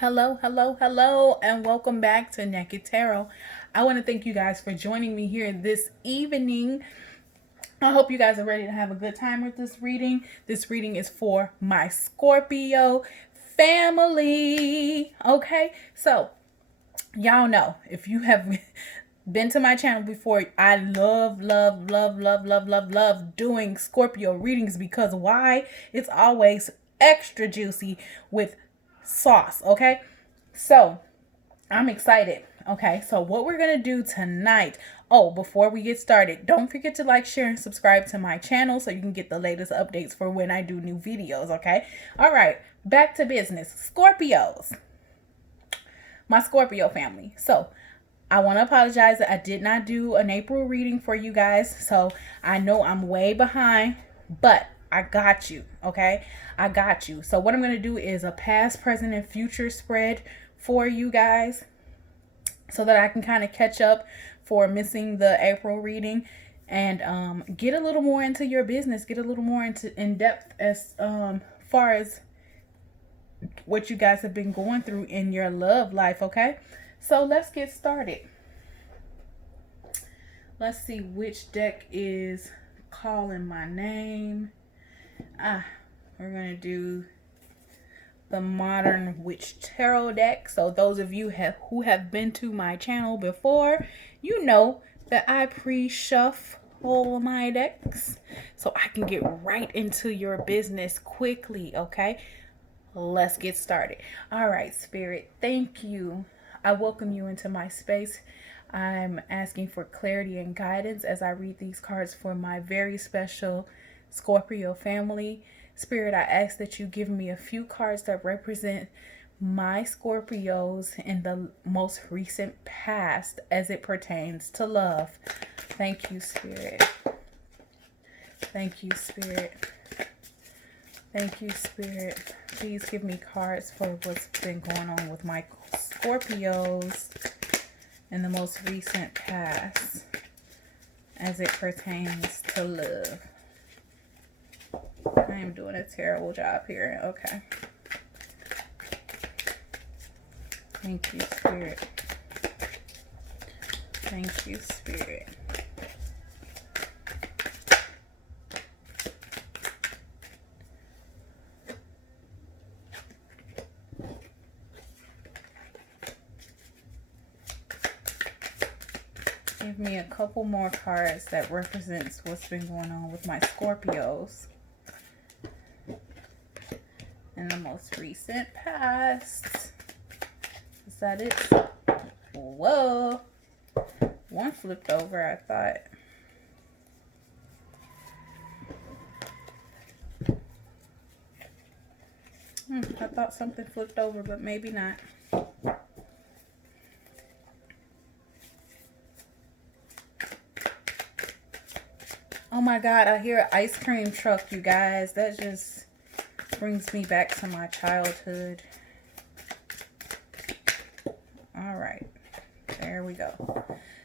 Hello, hello, hello, and welcome back to Naked Tarot. I want to thank you guys for joining me here this evening. I hope you guys are ready to have a good time with this reading. This reading is for my Scorpio family. Okay, so y'all know if you have been to my channel before, I love doing Scorpio readings because why? It's always extra juicy with sauce. Okay, so I'm excited. Okay, so what we're gonna do tonight. Oh, before we get started, don't forget to like, share, and subscribe to my channel so you can get the latest updates for when I do new videos. Okay, all right, back to business. Scorpios, my Scorpio family. So I want to apologize that I did not do an April reading for you guys. So I know I'm way behind, but I got you. Okay, I got you. So what I'm going to do is a past, present, and future spread for you guys so that I can kind of catch up for missing the April reading and get a little more into your business, get a little more in depth as far as what you guys have been going through in your love life. Okay, so let's get started. Let's see which deck is calling my name. We're gonna do the Modern Witch Tarot deck. So those of you who have been to my channel before, you know that I pre-shuffle my decks so I can get right into your business quickly. Okay, let's get started. All right, Spirit, thank you. I welcome you into my space. I'm asking for clarity and guidance as I read these cards for my very special Scorpio family. Spirit, I ask that you give me a few cards that represent my Scorpios in the most recent past as it pertains to love. Thank you, Spirit. Thank you, Spirit. Thank you, Spirit. Please give me cards for what's been going on with my Scorpios in the most recent past as it pertains to love. I am doing a terrible job here. Okay. Thank you, Spirit. Thank you, Spirit. Give me a couple more cards that represents what's been going on with my Scorpios in the most recent past. Is that it? Whoa. One flipped over, I thought. I thought something flipped over, but maybe not. Oh my God, I hear an ice cream truck, you guys. That just brings me back to my childhood. All right, there we go.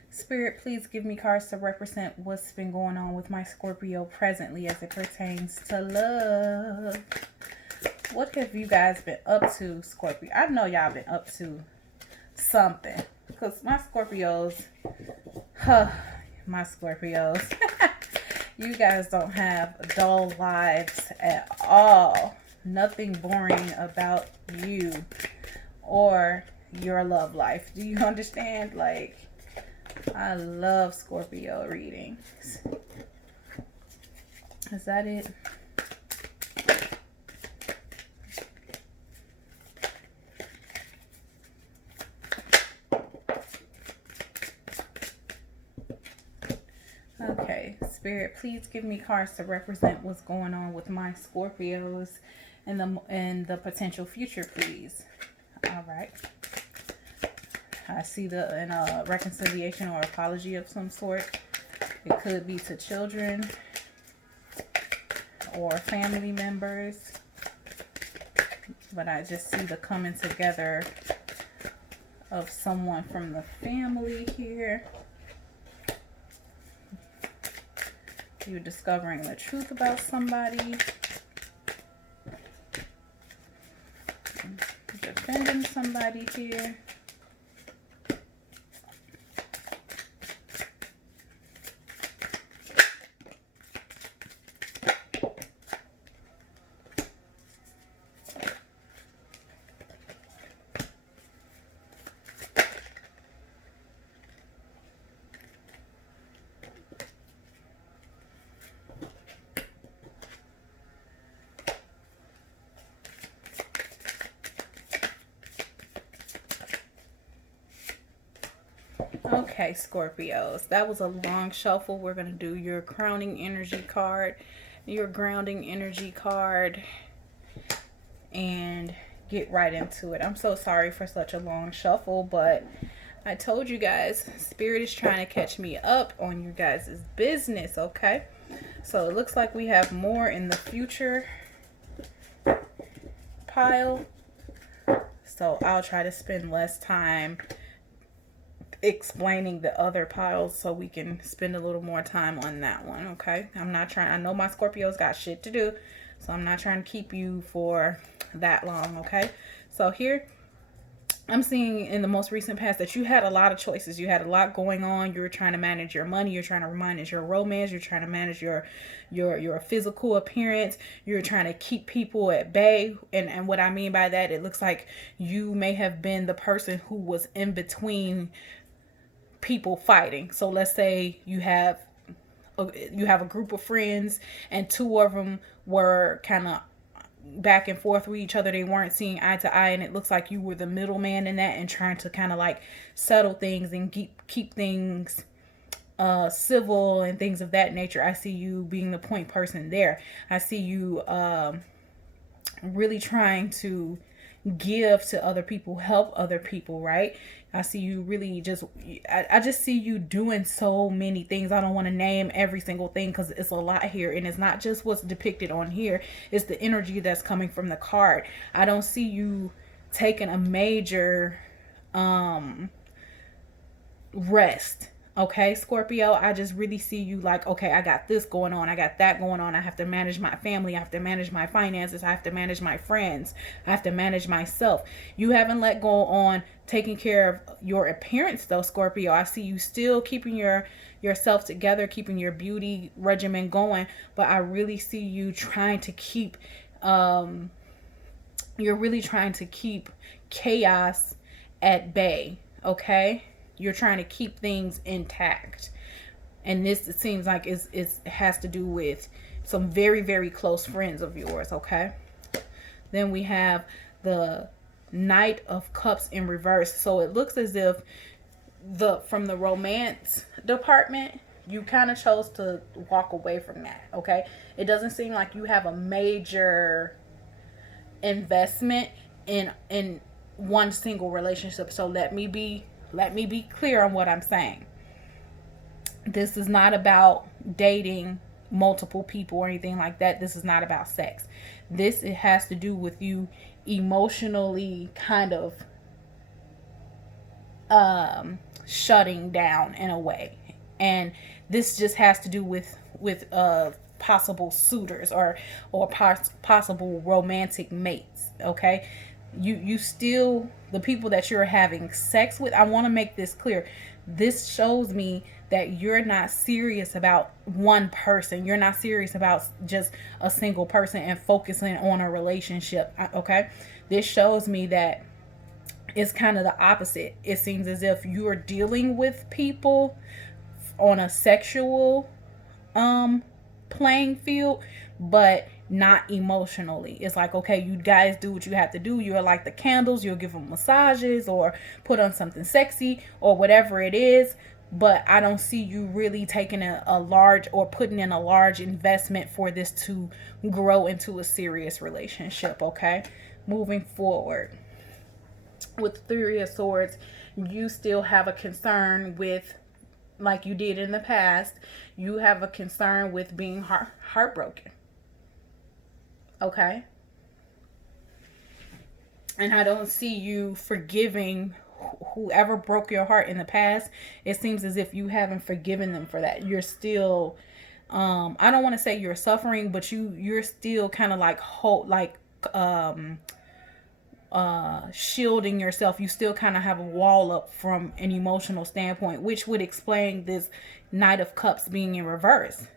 Spirit, please give me cards to represent what's been going on with my Scorpio presently as it pertains to love. What have you guys been up to, Scorpio? I know y'all been up to something because my Scorpios, you guys don't have dull lives at all. Nothing boring about you or your love life. Do you understand? Like, I love Scorpio readings. Is that it? Okay, Spirit, please give me cards to represent what's going on with my Scorpios and the potential future, please. All right. I see a reconciliation or apology of some sort. It could be to children or family members, but I just see the coming together of someone from the family here. You're discovering the truth about somebody. defending somebody here. Okay, Scorpios, that was a long shuffle. We're going to do your crowning energy card, your grounding energy card, and get right into it. I'm so sorry for such a long shuffle, but I told you guys, Spirit is trying to catch me up on you guys' business, okay? So it looks like we have more in the future pile. So I'll try to spend less time explaining the other piles so we can spend a little more time on that one, okay? I'm not trying, I know my Scorpios got shit to do, so I'm not trying to keep you for that long, okay? So here I'm seeing in the most recent past that you had a lot of choices. You had a lot going on. You were trying to manage your money. You're trying to manage your romance. You're trying to manage your physical appearance. You're trying to keep people at bay. And what I mean by that, it looks like you may have been the person who was in between people fighting. So let's say you have a group of friends and two of them were kind of back and forth with each other. They weren't seeing eye to eye, and it looks like you were the middleman in that and trying to kind of like settle things and keep things civil and things of that nature. I see you being the point person there. I see you really trying to give to other people, help other people, right? I see you really I just see you doing so many things. I don't want to name every single thing because it's a lot here, and it's not just what's depicted on here. It's the energy that's coming from the card. I don't see you taking a major rest. Okay, Scorpio, I just really see you like, okay, I got this going on. I got that going on. I have to manage my family. I have to manage my finances. I have to manage my friends. I have to manage myself. You haven't let go on taking care of your appearance though, Scorpio. I see you still keeping yourself together, keeping your beauty regimen going. But I really see you trying to keep, you're really trying to keep chaos at bay. Okay. You're trying to keep things intact. And this, it seems like it has to do with some very, very close friends of yours, okay? Then we have the Knight of Cups in reverse. So it looks as if from the romance department, you kind of chose to walk away from that, okay? It doesn't seem like you have a major investment in one single relationship. So let me be clear on what I'm saying. This is not about dating multiple people or anything like that. This is not about sex. It has to do with you emotionally kind of shutting down in a way. And this just has to do with possible suitors or possible romantic mates, okay? You still, the people that you're having sex with, I want to make this clear. This shows me that you're not serious about one person. You're not serious about just a single person and focusing on a relationship, okay? This shows me that it's kind of the opposite. It seems as if you are dealing with people on a sexual playing field, but not emotionally. It's like, okay, you guys do what you have to do. You'll light the candles, you'll give them massages or put on something sexy or whatever it is. But I don't see you really taking a large or putting in a large investment for this to grow into a serious relationship, okay? Moving forward. With Three of Swords, you still have a concern with, like you did in the past, you have a concern with being heartbroken. Okay? And I don't see you forgiving whoever broke your heart in the past. It seems as if you haven't forgiven them for that. You're still, I don't want to say you're suffering, but you're still kind of like shielding yourself. You still kind of have a wall up from an emotional standpoint, which would explain this Knight of Cups being in reverse.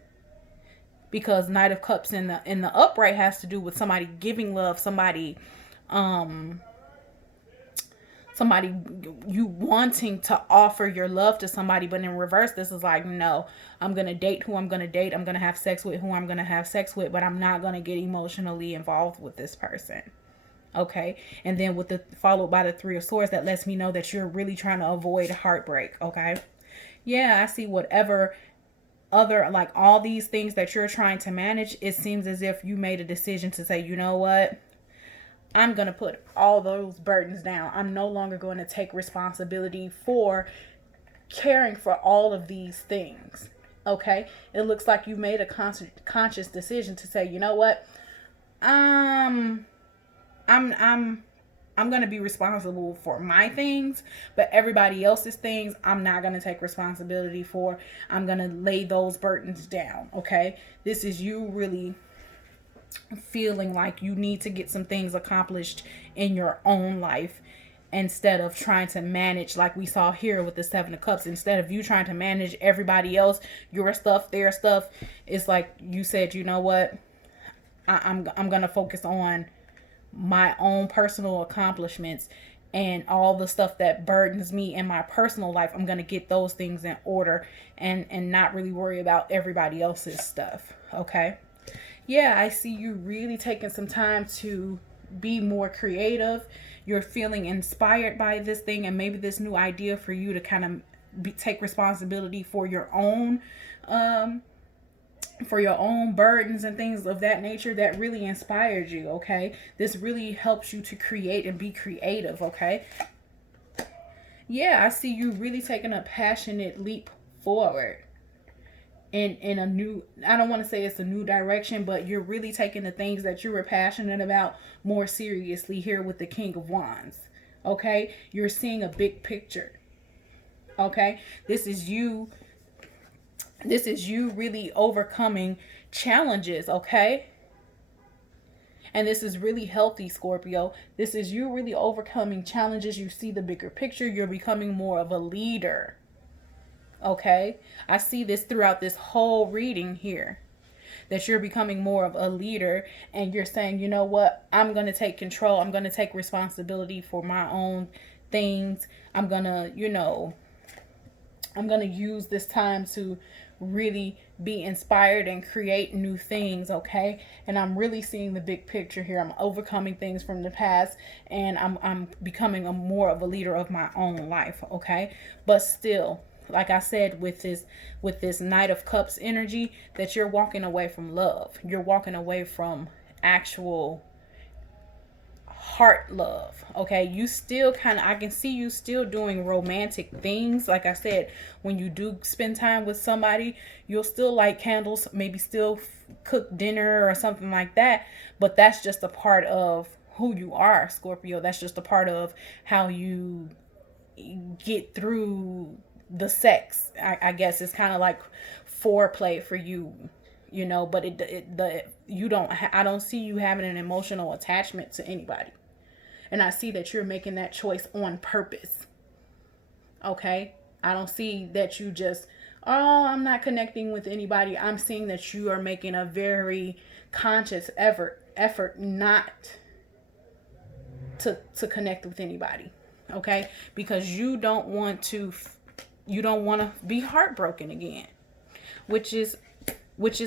Because Knight of Cups in the upright has to do with somebody giving love, somebody you wanting to offer your love to somebody, but in reverse, this is like, no, I'm gonna date who I'm gonna date, I'm gonna have sex with who I'm gonna have sex with, but I'm not gonna get emotionally involved with this person. Okay, and then with the followed by the Three of Swords, that lets me know that you're really trying to avoid heartbreak. Okay, yeah, I see whatever other, like all these things that you're trying to manage, it seems as if you made a decision to say, you know what, I'm going to put all those burdens down. I'm no longer going to take responsibility for caring for all of these things. Okay, it looks like you made a conscious decision to say, you know what, I'm going to be responsible for my things, but everybody else's things, I'm not going to take responsibility for. I'm going to lay those burdens down. Okay. This is you really feeling like you need to get some things accomplished in your own life instead of trying to manage, like we saw here with the Seven of Cups. Instead of you trying to manage everybody else, your stuff, their stuff, it's like you said, you know what, I'm going to focus on my own personal accomplishments and all the stuff that burdens me in my personal life. I'm going to get those things in order and not really worry about everybody else's stuff. Okay. Yeah, I see you really taking some time to be more creative. You're feeling inspired by this thing and maybe this new idea for you to kind of take responsibility for your own burdens and things of that nature. That really inspired you. Okay, this really helps you to create and be creative. Okay, yeah, I see you really taking a passionate leap forward in a new, I don't want to say it's a new direction, but you're really taking the things that you were passionate about more seriously here with the King of Wands. Okay, you're seeing a big picture. Okay, this is you really overcoming challenges. Okay, and this is really healthy, Scorpio. This is you really overcoming challenges. You see the bigger picture. You're becoming more of a leader. Okay, I see this throughout this whole reading here, that you're becoming more of a leader and you're saying, you know what, I'm going to take control. I'm going to take responsibility for my own things. I'm going to use this time to really be inspired and create new things. Okay, and I'm really seeing the big picture here. I'm overcoming things from the past and I'm becoming more of a leader of my own life. Okay, but still, like I said, with this Knight of Cups energy, that you're walking away from love. You're walking away from actual heart love. Okay, you still I can see you still doing romantic things. Like I said, when you do spend time with somebody, you'll still light candles, maybe still cook dinner or something like that. But that's just a part of who you are, Scorpio. That's just a part of how you get through the sex. I guess it's kind of like foreplay for you, but I don't see you having an emotional attachment to anybody. And I see that you're making that choice on purpose. Okay, I don't see that you just, oh, I'm not connecting with anybody. I'm seeing that you are making a very conscious effort not to connect with anybody. Okay, because you don't want to be heartbroken again, which is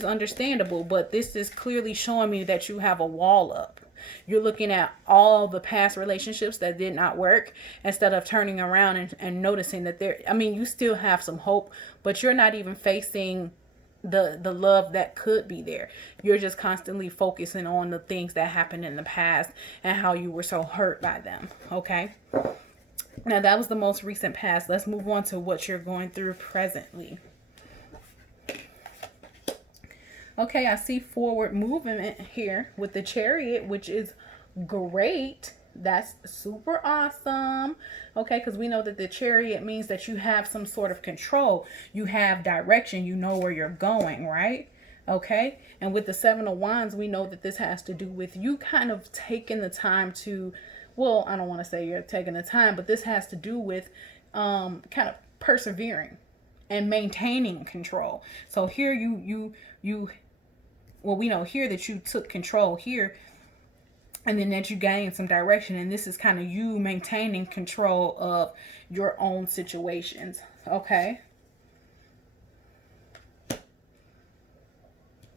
understandable. But this is clearly showing me that you have a wall up. You're looking at all the past relationships that did not work instead of turning around and noticing that you still have some hope, but you're not even facing the love that could be there. You're just constantly focusing on the things that happened in the past and how you were so hurt by them. Okay, now that was the most recent past. Let's move on to what you're going through presently. Okay, I see forward movement here with the Chariot, which is great. That's super awesome. Okay, because we know that the Chariot means that you have some sort of control. You have direction. You know where you're going, right? Okay, and with the Seven of Wands, we know that this has to do with you kind of taking the time to well, I don't want to say you're taking the time, but this has to do with kind of persevering and maintaining control. So here you well, we know here that you took control here, and then that you gain some direction, and this is kind of you maintaining control of your own situations. Okay,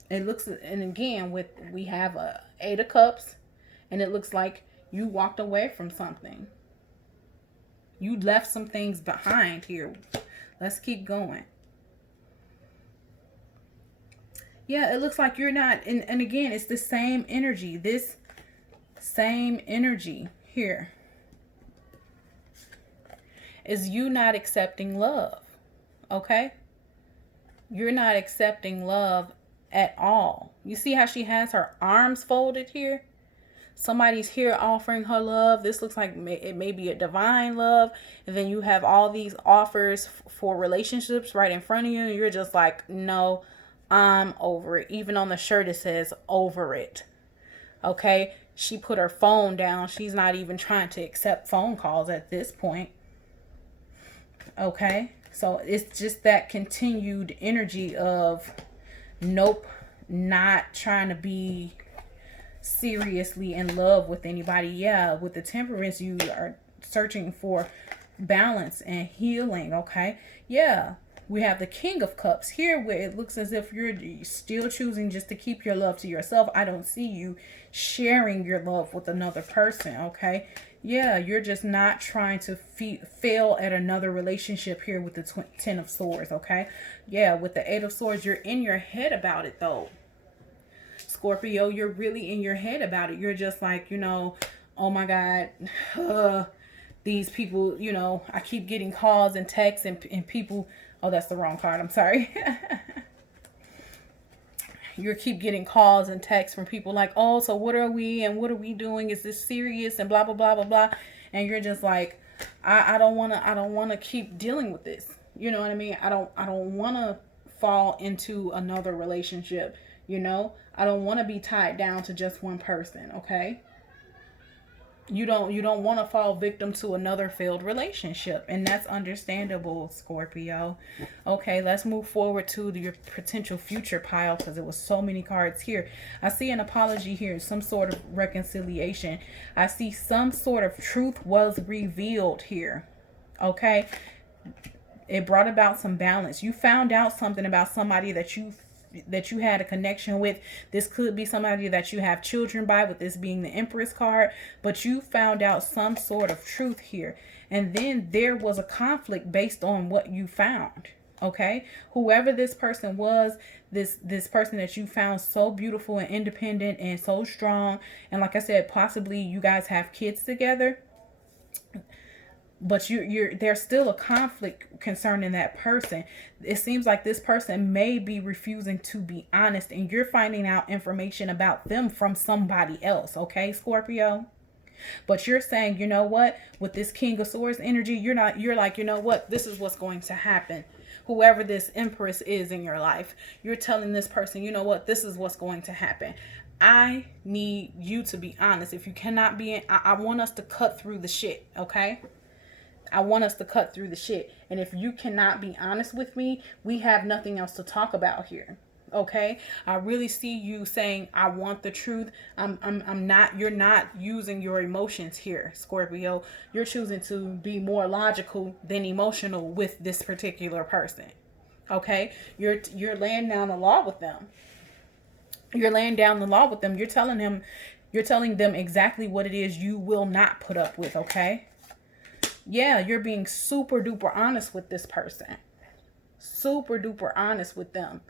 it looks, and again, with we have a 8 of Cups, and it looks like you walked away from something. You left some things behind here. Let's keep going. Yeah, it looks like you're not, and again, it's the same energy. This same energy here is you not accepting love. Okay? You're not accepting love at all. You see how she has her arms folded here? Somebody's here offering her love. This looks like it may be a divine love. And then you have all these offers for relationships right in front of you. And you're just like, no, I'm over it. Even on the shirt it says over it. Okay? She put her phone down. She's not even trying to accept phone calls at this point. Okay? So it's just that continued energy of, nope, not trying to be seriously in love with anybody. Yeah, with the Temperance, you are searching for balance and healing. Okay, yeah, we have the King of Cups here, where it looks as if you're still choosing just to keep your love to yourself. I don't see you sharing your love with another person. Okay, yeah, you're just not trying to fail at another relationship here with the 10 of Swords. Okay, yeah, with the 8 of Swords, you're in your head about it though. Scorpio, you're really in your head about it. You're just like, oh my God, these people, I keep getting calls and texts and people. Oh, that's the wrong card. I'm sorry. You keep getting calls and texts from people like, oh, so what are we and what are we doing? Is this serious? And blah, blah, blah, blah, blah. And you're just like, I don't want to keep dealing with this. You know what I mean? I don't want to fall into another relationship. I don't want to be tied down to just one person. Okay. You don't want to fall victim to another failed relationship, and that's understandable, Scorpio. Okay, let's move forward to your potential future pile, because there was so many cards here. I see an apology here, some sort of reconciliation. I see some sort of truth was revealed here. Okay, it brought about some balance. You found out something about somebody that you had a connection with. This could be somebody that you have children by, with this being the Empress card, but you found out some sort of truth here, and then there was a conflict based on what you found. Okay, whoever this person was, this person that you found so beautiful and independent and so strong, and like I said, possibly you guys have kids together, but there's still a conflict concerning that person. It seems like this person may be refusing to be honest, and you're finding out information about them from somebody else. Okay, Scorpio? But you're saying, you know what, with this King of Swords energy, you're like, you know what, this is what's going to happen. Whoever this Empress is in your life, you're telling this person, you know what, this is what's going to happen. I need you to be honest. If you cannot be, I want us to cut through the shit. Okay, I want us to cut through the shit. And if you cannot be honest with me, we have nothing else to talk about here. Okay, I really see you saying, I want the truth. I'm not, you're not using your emotions here, Scorpio. You're choosing to be more logical than emotional with this particular person. Okay, you're laying down the law with them. You're laying down the law with them. You're telling them exactly what it is you will not put up with. Okay. Yeah, you're being super duper honest with this person. Super duper honest with them.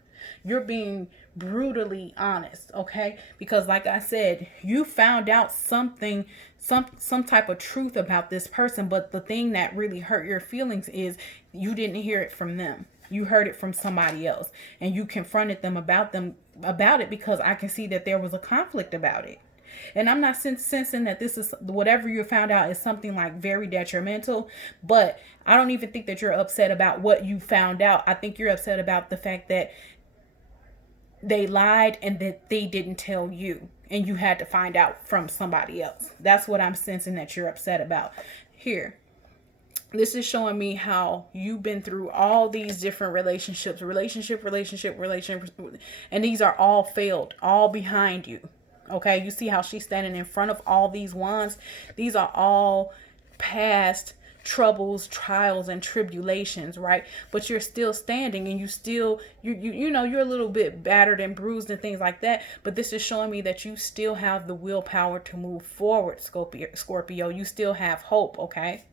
You're being brutally honest, okay? Because like I said, you found out something, some type of truth about this person, but the thing that really hurt your feelings is you didn't hear it from them. You heard it from somebody else, and you confronted them about it, because I can see that there was a conflict about it. And I'm not sensing that this is, whatever you found out is something like very detrimental, but I don't even think that you're upset about what you found out. I think you're upset about the fact that they lied and that they didn't tell you and you had to find out from somebody else. That's what I'm sensing that you're upset about here. This is showing me how you've been through all these different relationships, relationship, and these are all failed, all behind you. Okay, you see how she's standing in front of all these wands? These are all past troubles, trials, and tribulations, right? But you're still standing, and you know, you're a little bit battered and bruised and things like that. But this is showing me that you still have the willpower to move forward, Scorpio. You still have hope, okay?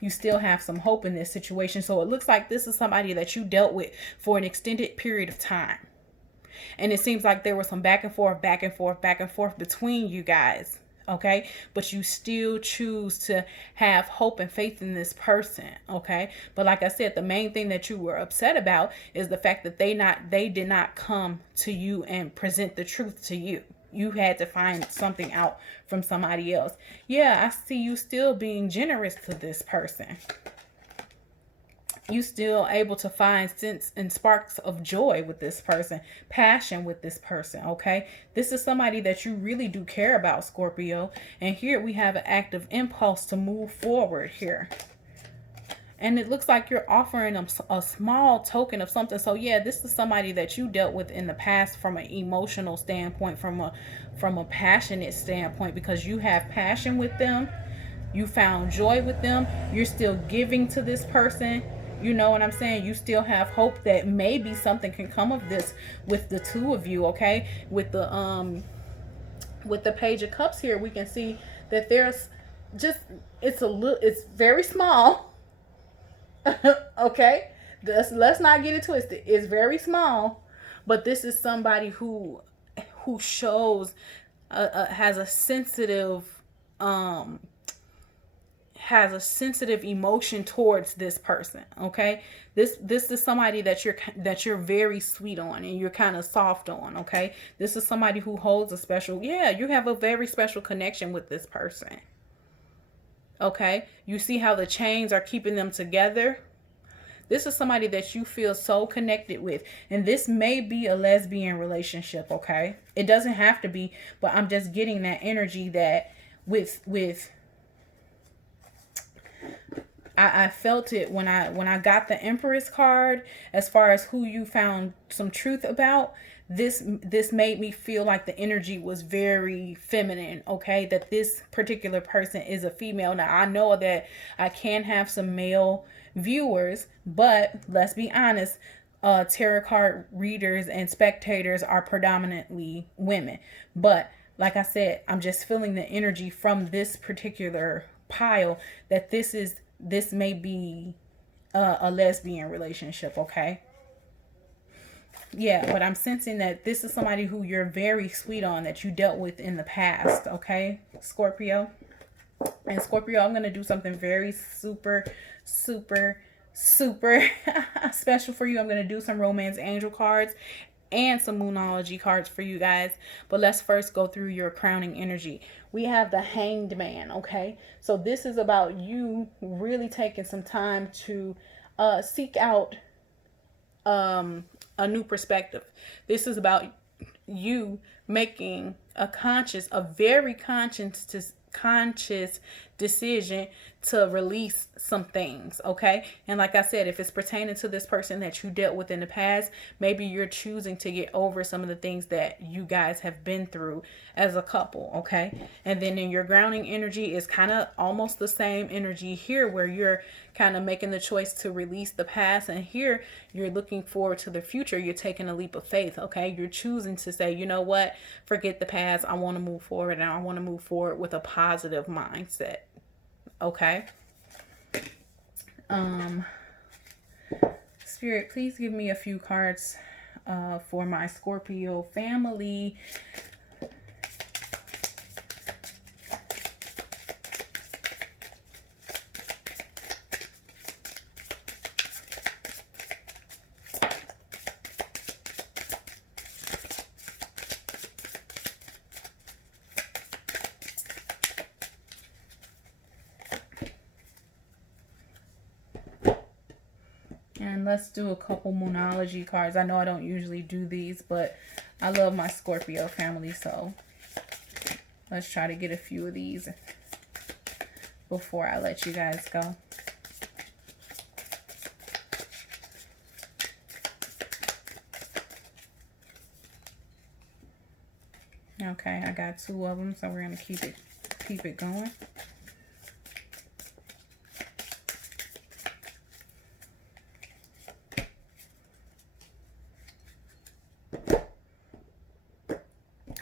You still have some hope in this situation. So it looks like this is somebody that you dealt with for an extended period of time. And it seems like there was some back and forth between you guys. Okay. But you still choose to have hope and faith in this person. Okay. But like I said, the main thing that you were upset about is the fact that they did not come to you and present the truth to you. You had to find something out from somebody else. Yeah, I see you still being generous to this person. You still able to find sense and sparks of joy with this person, passion with this person, okay? This is somebody that you really do care about, Scorpio. And here we have an active impulse to move forward here. And it looks like you're offering them a small token of something. So yeah, this is somebody that you dealt with in the past from an emotional standpoint, from a passionate standpoint, because you have passion with them. You found joy with them. You're still giving to this person. You know what I'm saying? You still have hope that maybe something can come of this with the two of you, okay? With the Page of Cups here, we can see that there's just, it's very small. Okay, let's not get it twisted. It's very small, but this is somebody who shows has a sensitive emotion towards this person. Okay, this is somebody that you're very sweet on and you're kind of soft on. Okay, this is somebody who holds a special, you have a very special connection with this person. Okay, you see how the chains are keeping them together. This is somebody that you feel so connected with. And this may be a lesbian relationship, okay? It doesn't have to be, but I'm just getting that energy that I felt it when I got the Empress card, as far as who you found some truth about. This made me feel like the energy was very feminine, okay? That this particular person is a female. Now, I know that I can have some male viewers, but let's be honest, tarot card readers and spectators are predominantly women. But like I said, I'm just feeling the energy from this particular pile that this may be a lesbian relationship, okay? Yeah, but I'm sensing that this is somebody who you're very sweet on, that you dealt with in the past, okay, Scorpio? And Scorpio, I'm going to do something very super special for you. I'm going to do some romance angel cards and some moonology cards for you guys. But let's first go through your crowning energy. We have the Hanged Man, okay? So this is about you really taking some time to seek out a new perspective. This is about you making a very conscious decision to release some things, okay? And like I said, if it's pertaining to this person that you dealt with in the past, maybe you're choosing to get over some of the things that you guys have been through as a couple, okay? And then in your grounding energy is kind of almost the same energy here, where you're kind of making the choice to release the past, and here you're looking forward to the future. You're taking a leap of faith, okay? You're choosing to say, you know what, forget the past, I want to move forward, and I want to move forward with a positive mindset, okay? Spirit, please give me a few cards for my Scorpio family. And And let's do a couple Moonology cards. I know I don't usually do these, but I love my Scorpio family, so let's try to get a few of these before I let you guys go. Okay, I got 2 of them, so we're gonna keep it going.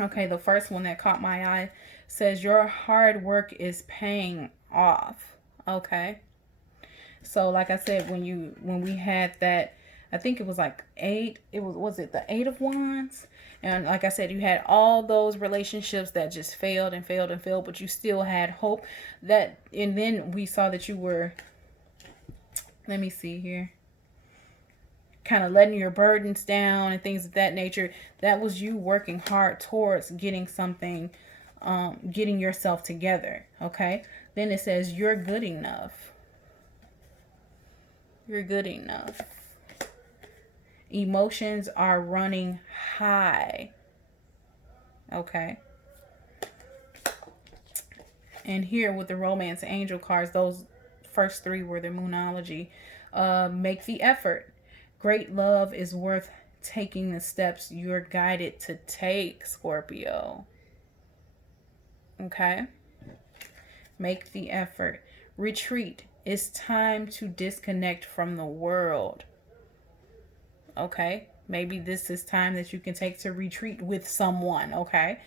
Okay, the first one that caught my eye says your hard work is paying off. Okay. So like I said, when we had that, I think it was like 8, was it the 8 of Wands? And like I said, you had all those relationships that just failed and failed and failed, but you still had hope. And then we saw that you were, let me see here, kind of letting your burdens down and things of that nature. That was you working hard towards getting something, getting yourself together. Okay. Then it says you're good enough. You're good enough. Emotions are running high. Okay. And here with the romance angel cards, those first 3 were the Moonology. Make the effort. Great love is worth taking the steps you're guided to take, Scorpio. Okay. Make the effort. Retreat. It's time to disconnect from the world. Okay. Maybe this is time that you can take to retreat with someone. Okay.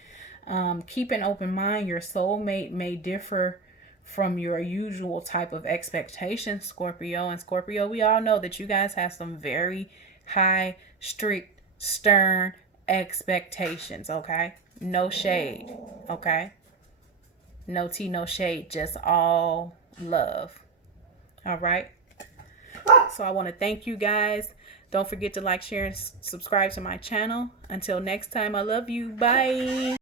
Keep an open mind. Your soulmate may differ from your usual type of expectations, Scorpio. And Scorpio, we all know that you guys have some very high, strict, stern expectations. Okay. No shade. Okay. No tea, no shade. Just all love. All right. So I want to thank you guys. Don't forget to like, share, and subscribe to my channel. Until next time, I love you. Bye.